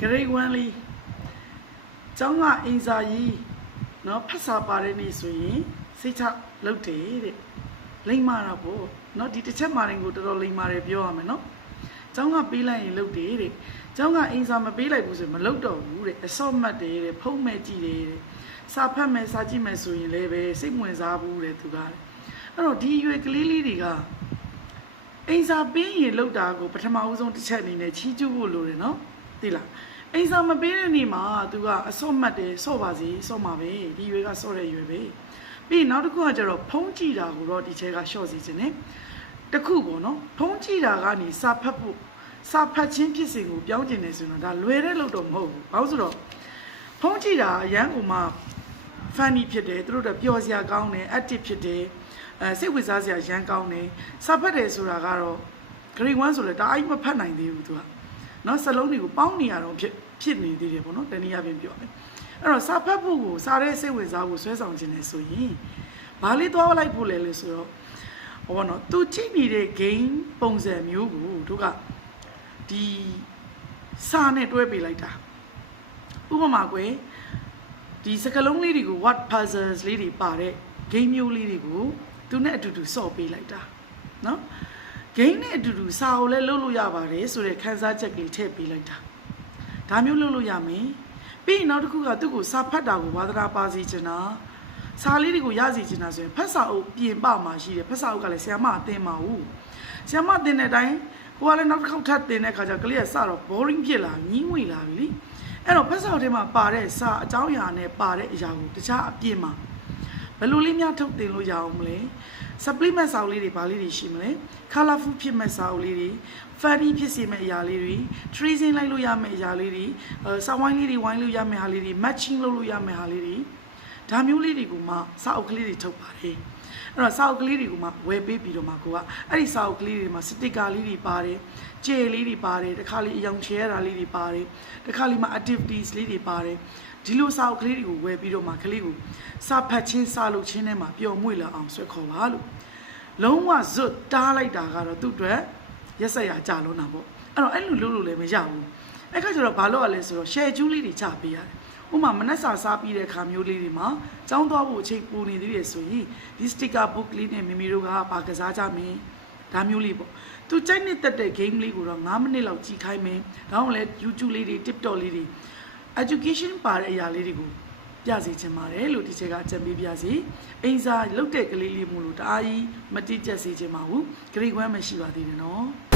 grade 1လေးကျောင်းကအင်စာကြီးနော်ဖတ်စာပါတဲ့နေ့ဆိုရင်စိတ်ချလုပ်တယ်တဲ့လိမ့်မာတာပေါ့နော်ဒီတစ်ချက်မှရင်ကိုတော်တော်လိမ့်မာတယ်ပြောရမယ်နော်ကျောင်းကပေးလိုက်ရင်လုပ်တယ်တဲ့ကျောင်းကအင်စာမပေးလိုက်ဘူးဆိုရင်မလုပ်တော့ဘူးတဲ့အစော့မှတ်တယ်တဲ့ဖုံးမဲ့ကြည့်တယ်တဲ့စာဖတ်မဲ့စာကြည့်မဲ့ဆိုရင်လည်းပဲစိတ်ဝင်စားဘူးတဲ့သူကအဲ့တော့ဒီရွယ်ကလေးလေးတွေကအင်စာပေးရင်လုပ်တာကိုပထမဦးဆုံးတစ်ချက်အနေနဲ့ချီးကျူးဖို့လိုတယ်နော်သိလားအင်စာမပေးတဲ့နေ့မှာသူကအစော့မှတ်တယ်စော့ပါစီစော့မှာပဲဒီရွယ်ကစော့တဲ့ရွယ်ပဲပြီးနောက်တစ်ခုကကျတော့ဖုံးကြည့်တာကိုတော့ဒီချက်ကရှော့စီခြင်းနဲ့တခုပေါ့နော်ဖုံးကြည့်တာကနေစာဖတ်ဖို့စာဖတ်ခြင်းဖြစ်စဉ်ကိုပြောင်းကျင်နေဆိုတော့ဒါလွယ်တဲ့လို့တော့မဟုတ်ဘူးဘာလို့ဆိုတော့ဖုံးကြည့်တာအရန်ကိုမှ funny ဖြစ်တယ်သူတို့တော့ပျော်စရာကောင်းတယ် active ဖြစ်တယ်စိတ်ဝင်စားစရာရမ်းကောင်းတယ်စာဖတ်တယ်ဆိုတာကတော့ grade 1ဆိုလဲဒါအိုက်မဖတ်နိုင်သေးဘူးသူကနော်စလုံးတွေကိုပေါင်းနေရတော့ဖြစ်နေသေးတယ်ပေါ့နော်တနည်းအားဖြင့်ပြောမယ်အဲ့တော့စာဖတ်ဖို့ကိုစာတဲ့စိတ်ဝင်စားဖို့ဆွဲဆောင်ခြင်းလဲဆိုရင်ဘာလေးသွားလိုက်ဖို့လဲလို့ဆိုတော့ဘောနော်သူကြည့်နေတဲ့ game ပုံစံမျိုးကိုတို့ကဒီစာနဲ့တွဲပေးလိုက်တာဥပမာကွယ်ဒီစကလုံးလေးတွေကို word puzzles လေးတွေပါတဲ့ game မျိုးလေးတွေကိုသူနဲ့အတူတူစော့ပေးလိုက်တာနော် game နဲ့အတူတူစာကိုလည်းလုပ်လို့ရပါတယ်ဆိုတဲ့ခန်းစားချက်ကလေးထည့်ပေးလိုက်တာဒါမျိုးလုပ်လို့ရမယ်ပြီးရင်နောက်တစ်ခုကသူ့ကိုစာဖတ်တာကိုဝါသနာပါစေချင်တာစာလေးတွေကိုရစီချင်တာဆိုရင်ဖတ်စာအုပ်ပြင်ပမှာရှိတယ်ဖတ်စာအုပ်ကလည်းဆရာမအသင်မှာဟုတ်ဆရာမအသင်တဲ့အတိုင်းကိုကလည်းနောက်တစ်ခေါက်ထပ်တင်တဲ့ခါကျကလေးကစတော့ boring ဖြစ်လာညင်းဝေလာပြီလေအဲ့တော့ဖတ်စာအုပ်ထဲမှာပါတဲ့စာအကြောင်းအရာနဲ့ပါတဲ့အရာကိုတခြားအပြင်မှာဘယ်လိုလေးများထုတ်တင်လို့ရအောင်မလဲ supplement စာအုပ်လေးတွေဘာလေးတွေရှိမလဲ colorful ဖြစ်မဲ့စာအုပ်လေးတွေ funny ဖြစ်စေမဲ့အရာလေးတွေ tracing လိုက်လို့ရမယ့်အရာလေးတွေစာဝိုင်းလေးတွေဝိုင်းလို့ရမယ့်ဟာလေးတွေ matching လုပ်လို့ရမယ့်ဟာလေးတွေဒါမျိုးလေးတွေကိုမှစာအုပ်ကလေးတွေထုတ်ပါတယ်အဲ့တော့စာအုပ်ကလေးတွေကိုမှဝယ်ပေးပြီးတော့မှကိုကအဲ့ဒီစာအုပ်ကလေးတွေမှာစတစ်ကာလေးတွေပါတယ်ကြယ်လေးတွေပါတယ်တခါလေးအယောင်ချဲရတာလေးတွေပါတယ်တခါလေးမှာ activities လေးတွေပါတယ်ဒီလိုစာအုပ်ကလေးတွေကိုဝယ်ပြီးတော့မှကလေးကိုစာဖတ်ခြင်းစာလုပ်ခြင်းထဲမှာပျော်မွေ့လာအောင်ဆွဲခေါ်ပါလို့လုံးဝဇွတ်တားလိုက်တာကတော့သူ့အတွက်ရက်ဆက်ရကြလုံးတာပေါ့အဲ့တော့အဲ့လိုလုပ်လို့လည်းမရဘူးအဲ့ခါကျတော့ဘာလို့ ရလဲဆိုတော့ share ကျူးလေးတွေချပေးရတယ်ဥပမာမနက်စာစားပြီးတဲ့ခါမျိုးလေးတွေမှာចောင်းသွားဖို့အချိန်ပိုနေသေးတယ်ဆိုရင်ဒီ sticker book လေးနဲ့မိမိတို့ကပါကစားကြမယ်ဒါမျိုးလေးပေါ့သူကြိုက်နေတဲ့ game လေးကိုတော့9မိနစ်လောက်ကြည့်ခိုင်းမယ်ဒါမှမဟုတ်လဲ YouTube လေးတွေ TikTok လေးတွေ education ပါတဲ့အရာလေးတွေကိုပြစေချင်ပါတယ်လို့ဒီချက်ကအကြံပေးပြစီအင်စာလုတ်တဲ့ကလေးလေးမို့လို့တအားကြီးမတိကျစေချင်ပါဘူး grade 1 မရှိပါသေးတယ်နော်